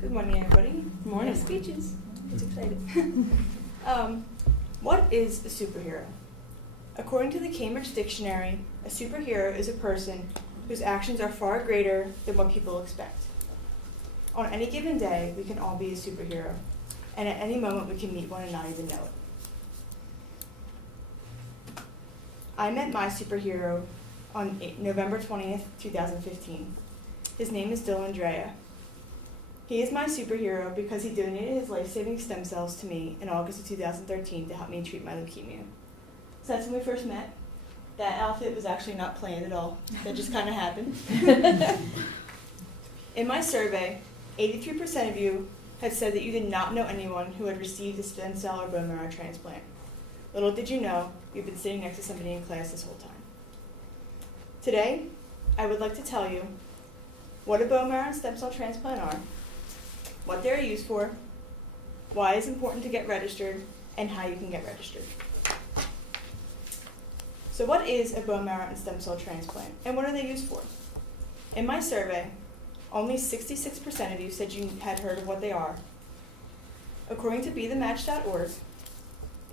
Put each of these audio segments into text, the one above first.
Good morning, everybody. Good morning. Speeches. It's exciting. What is a superhero? According to the Cambridge Dictionary, a superhero is a person whose actions are far greater than what people expect. On any given day, we can all be a superhero, and at any moment we can meet one and not even know it. I met my superhero on November 20th, 2015. His name is Dylan Drea. He is my superhero because he donated his life-saving stem cells to me in August of 2013 to help me treat my leukemia. So that's when we first met. That outfit was actually not planned at all. That just kind of happened. In my survey, 83% of you had said that you did not know anyone who had received a stem cell or bone marrow transplant. Little did you know, you've been sitting next to somebody in class this whole time. Today, I would like to tell you what a bone marrow and stem cell transplant are, what they're used for, why it's important to get registered, and how you can get registered. So what is a bone marrow and stem cell transplant, and what are they used for? In my survey, only 66% of you said you had heard of what they are. According to BeTheMatch.org,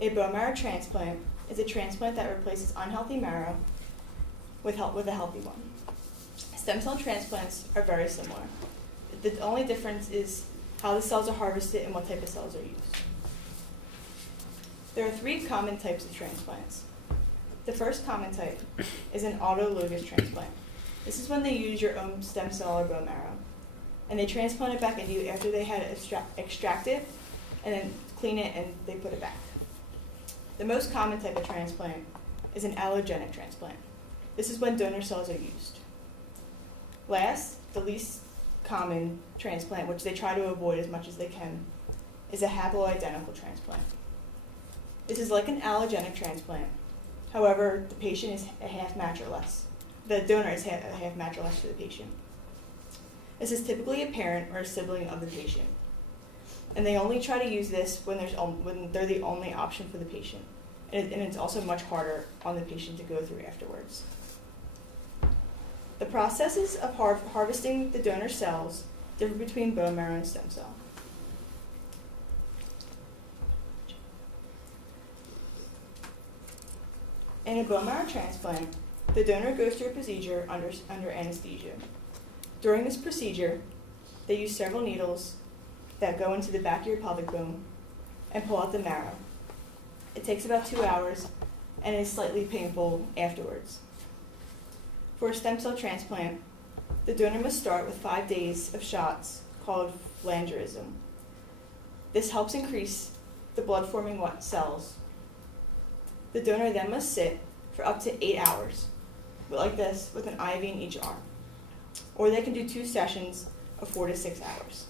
a bone marrow transplant is a transplant that replaces unhealthy marrow with a healthy one. Stem cell transplants are very similar. The only difference is how the cells are harvested and what type of cells are used. There are 3 common types of transplants. The first common type is an autologous transplant. This is when they use your own stem cell or bone marrow, and they transplant it back into you after they had it extracted, and then clean it and they put it back. The most common type of transplant is an allogenic transplant. This is when donor cells are used. Last, the least common transplant, which they try to avoid as much as they can, is a haploidentical transplant. This is like an allogenic transplant. However, the patient is a half match or less. The donor is a half match or less to the patient. This is typically a parent or a sibling of the patient. And they only try to use this when they're the only option for the patient. And it's also much harder on the patient to go through afterwards. The processes of harvesting the donor cells differ between bone marrow and stem cell. In a bone marrow transplant, the donor goes through a procedure under anesthesia. During this procedure, they use several needles that go into the back of your pelvic bone and pull out the marrow. It takes about 2 hours and is slightly painful afterwards. For a stem cell transplant, the donor must start with 5 days of shots called flangerism. This helps increase the blood-forming cells. The donor then must sit for up to 8 hours, like this, with an IV in each arm. Or they can do 2 sessions of 4 to 6 hours.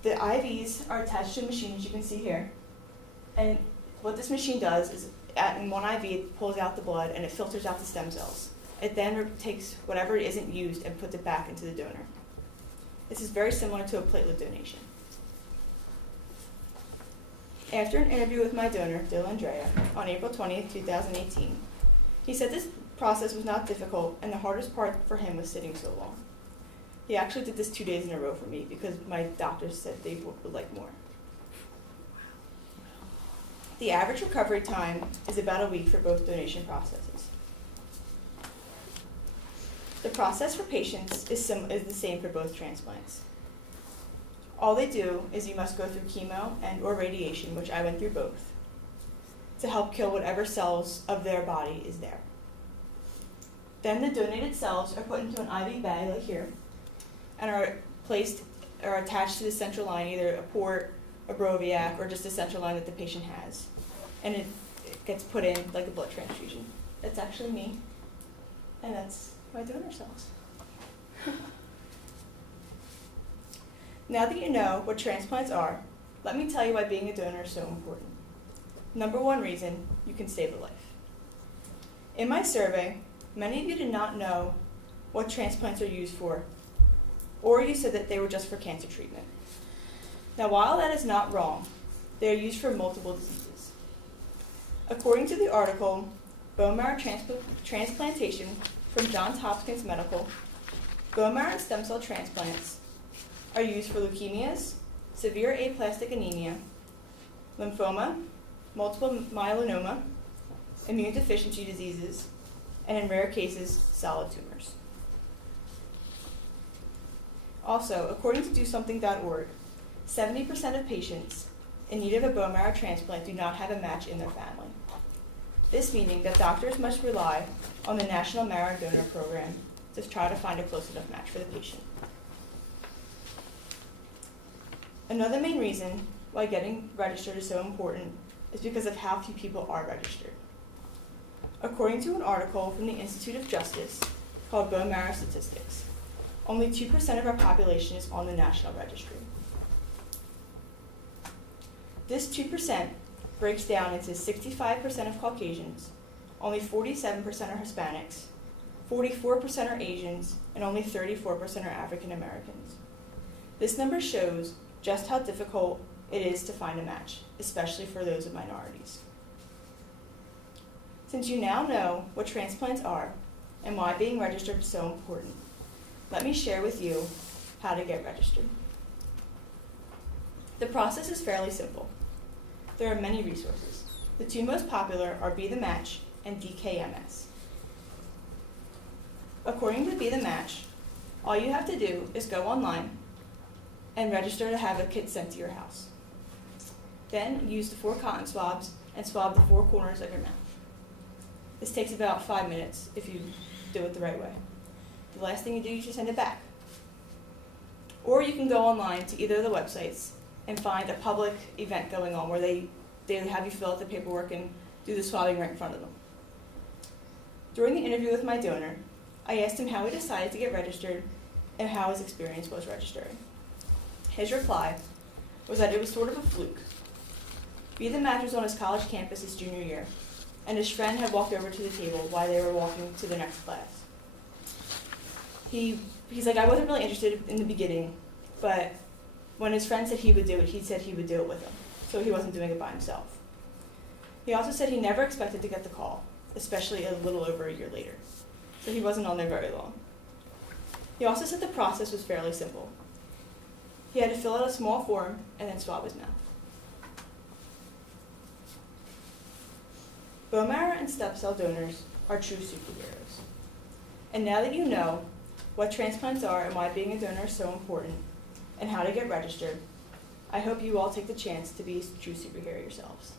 The IVs are attached to a machine, as you can see here. And what this machine does is, in one IV, it pulls out the blood and it filters out the stem cells. It then takes whatever isn't used and puts it back into the donor. This is very similar to a platelet donation. After an interview with my donor, Dylan Drea, on April 20th, 2018, he said this process was not difficult and the hardest part for him was sitting so long. He actually did this 2 days in a row for me because my doctors said they would like more. The average recovery time is about a week for both donation processes. The process for patients is the same for both transplants. All they do is you must go through chemo and/or radiation, which I went through both, to help kill whatever cells of their body is there. Then the donated cells are put into an IV bag like here and are attached to the central line, either a port, a Broviac, or just a central line that the patient has. And it gets put in like a blood transfusion. That's actually me, and that's my donor cells. Now that you know what transplants are, let me tell you why being a donor is so important. Number 1 reason, you can save a life. In my survey, many of you did not know what transplants are used for, or you said that they were just for cancer treatment. Now, while that is not wrong, they are used for multiple diseases. According to the article, Bone Marrow Transplantation from Johns Hopkins Medical, Bone marrow and stem cell transplants are used for leukemias, severe aplastic anemia, lymphoma, multiple myeloma, immune deficiency diseases, and in rare cases, solid tumors. Also, according to DoSomething.org, 70% of patients in need of a bone marrow transplant do not have a match in their family. This meaning that doctors must rely on the National Marrow Donor Program to try to find a close enough match for the patient. Another main reason why getting registered is so important is because of how few people are registered. According to an article from the Institute of Justice called Bone Marrow Statistics, only 2% of our population is on the National Registry. This 2% breaks down into 65% of Caucasians, only 47% are Hispanics, 44% are Asians, and only 34% are African Americans. This number shows just how difficult it is to find a match, especially for those of minorities. Since you now know what transplants are and why being registered is so important, let me share with you how to get registered. The process is fairly simple. There are many resources. The two most popular are Be the Match and DKMS. According to Be the Match, all you have to do is go online and register to have a kit sent to your house. Then use the 4 cotton swabs and swab the 4 corners of your mouth. This takes about 5 minutes if you do it the right way. The last thing you do, you just send it back. Or you can go online to either of the websites and find a public event going on where they have you fill out the paperwork and do the swabbing right in front of them. During the interview with my donor, I asked him how he decided to get registered and how his experience was registering. His reply was that it was sort of a fluke. Be the Match was on his college campus his junior year, and his friend had walked over to the table while they were walking to the next class. He's like, I wasn't really interested in the beginning, but when his friend said he would do it, he said he would do it with him, so he wasn't doing it by himself. He also said he never expected to get the call, especially a little over a year later, so he wasn't on there very long. He also said the process was fairly simple. He had to fill out a small form and then swab his mouth. Bone marrow and stem cell donors are true superheroes. And now that you know what transplants are and why being a donor is so important, and how to get registered, I hope you all take the chance to be a true superhero yourselves.